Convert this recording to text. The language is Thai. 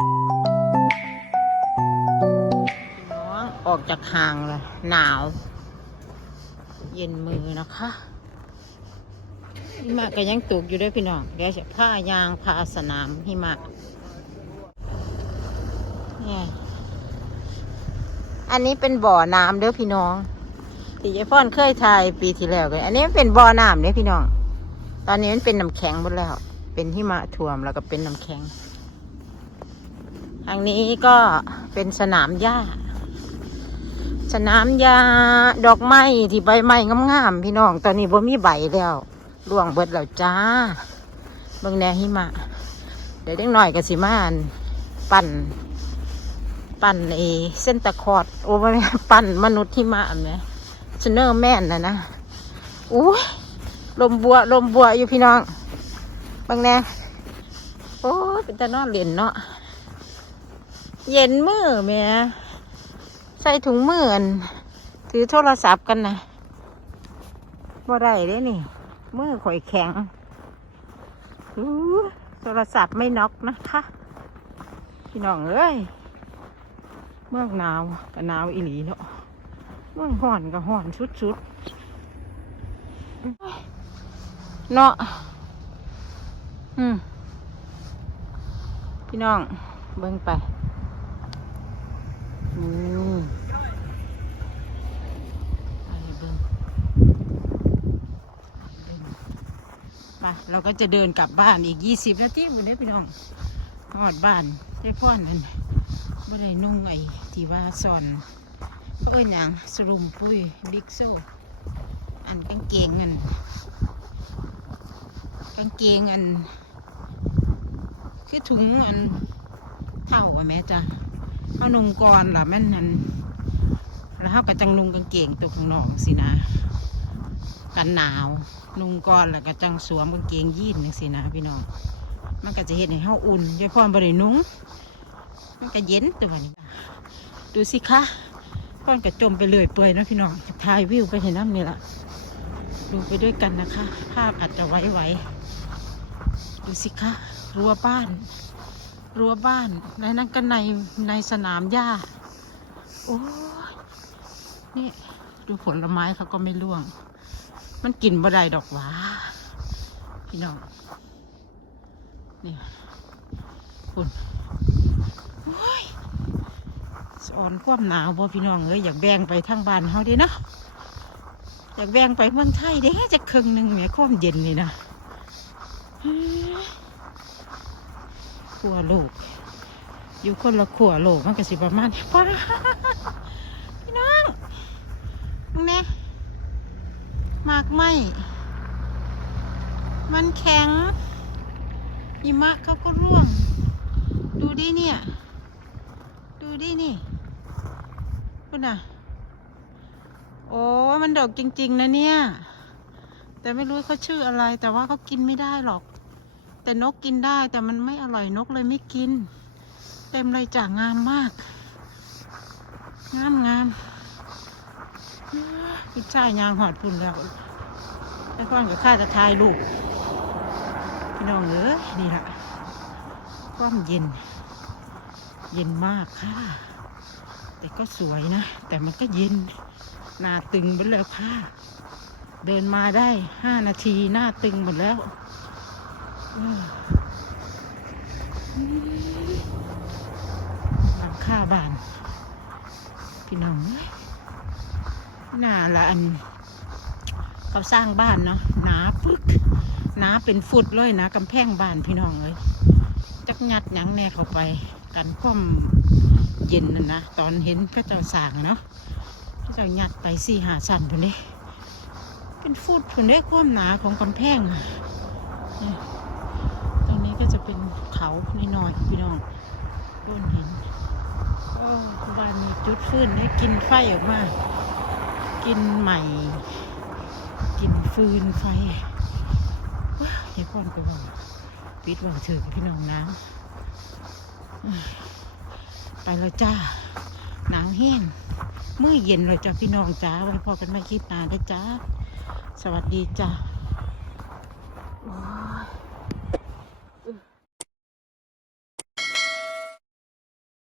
น้องออกจากห่างเลยหนาว เย็นมือนะคะหิมะก็ยังตกอยู่ด้วยพี่น้องเดี๋ยวจะผ้ายางพาสนามหิมะเนี่ยอันนี้เป็นบ่อน้ำเด้อพี่น้องที่ยายพ่อนเคยถ่ายปีที่แล้วเลยอันนี้มันเป็นบ่อน้ำเด้อพี่น้อง ตอนนี้มันเป็นน้ำแข็งหมดแล้ว เป็นหิมะท่วมแล้วก็เป็นน้ำแข็ง ทางนี้ก็เป็นสนามหญ้า สนามหญ้าดอกไม้ที่ใบไม้งามๆพี่น้อง ตอนนี้บ่มีใบแล้วร่วงเบิดแล้วจ้าเบิ่งแนหิมะ เดี๋ยวเด็กหน่อยก็สิมาอั่นปั่น ปั่นเอเส้นตะคอด โอ้ไม่ปั่นมนุษย์หิมะอันไหมสเนอร์แม่นนะนะอุ้ยลมบัวลมบัวอยู่พี่น้องบิ่งแน่โอ้เป็นตานอนเล่นเนาะ เย็นมือแม่ใส่ถุงมืออันถือโทรศัพท์กันนะบ่ได้เด้นี่ มือข่อยแข็งโทรศัพท์ไม่น็อกนะคะ พี่น้องเอ้ย เมืองหนาวก็หนาวอีหลีเนาะเมืองห่อนก็ห่อนชุดๆเนาะอืมพี่น้องเบิ่งไป อืมไปเราก็จะเดินกลับบ้านอีกยี่สิบนาทีวันนี้พี่น้องหอดบ้านได้พ่อนนั่นไม่ได้นุ่งไอ้ที่ว่าซอนเขาเอ้ยหยังสรุมปุ้ยบิ๊กโซอันกางเกงอันกางเกงอัน คือถุงอันเท่าอะแม่จ้ะ เขานุ่งก่อนล่ะแม่นนั่นแล้วเข้าก็จังนุ่งกางเกงตัวข้างนอกสินะ กันหนาวนุ่งก่อนแล้วก็จังสวมกางเกงยีนนึงสินะพี่น้องมันก็จะเห็นให้เขาอุ่นยายพรบรินุ่งมันก็เย็นตัวนี้ดูสิคะพรก็จมไปเลยเปื่อยนะพี่น้องถ่ายวิวไปเห็นน้ำนี่ละดูไปด้วยกันนะคะ ภาพอาจจะไหวๆดูสิคะ รั้วบ้าน รั้วบ้านในนั้นก็ในในสนามหญ้า โอ้ยนี่ดูผลไม้เขาก็ไม่ร่วง มันกินบ่ได้ดอกหวาพี่น้องนี่คุณโอ้ยสอนความหนาวบ่พี่น้องเอ้ยอยากแบ่งไปทางบ้านเฮาดิเนาะอยากแบ่งไปเมืองไทยเด้จะครึ่งหนึ่งเนี่ความเย็นนี่นะ ขัวโลก อยู่คนละขัวโลกมันก็สิประมาณนี้ป้าพี่น้องมึงเนี่ยมากไหมมันแข็งหิมะเขาก็ร่วง ดูดิเนี่ย ดูดินี่คุณน่ะ โอ้มันดอกจริง ๆ นะเนี่ย แต่ไม่รู้เขาชื่ออะไร แต่ว่าเขากินไม่ได้หรอก แต่นกกินได้แต่มันไม่อร่อยนกเลยไม่กิน เต็มเลยจ้ะงามมาก งามงามพี่ชายยางหอดพุ่นแล้วแต่ก่อนกับข้าจะทายลูกพี่น้องเอ้ยนี่ละความเย็น เย็นมากค่ะ แต่ก็สวยนะ แต่มันก็เย็น หน้าตึงไปแล้วค่ะ เดินมาได้ห้านาทีหน้าตึงหมดแล้ว หลังคาบานพี่น้องน้าละอันเขาสร้างบ้านเนาะหนาปึกหนาเป็นฟุตเลยนะกำแพงบ้านพี่น้องเลยจักงัดยังแน่เข้าไป กันความเย็นน่ะนะตอนเห็นพระเจ้าสร้างเนาะพระเจ้ายัดไปสี่หาสันพุ่นนี้เป็นฟุตพุ่นนี้ความหนาของกำแพง จะเป็นเขาน้อยๆพี่น้องต้นหินก็บ้านมีจุดฟื้นให้กินไฟออกมา กินใหม่ กินฟืนไฟว้าวย่าพ่อนไปว่าปิดว่าถือพี่น้องน้ำไปแล้วจ้าหนาวแห้งมื้อเย็นเลยจ้าพี่น้องจ้าไว้พอกันไม่คิดนานได้อจ้า สวัสดีจ้า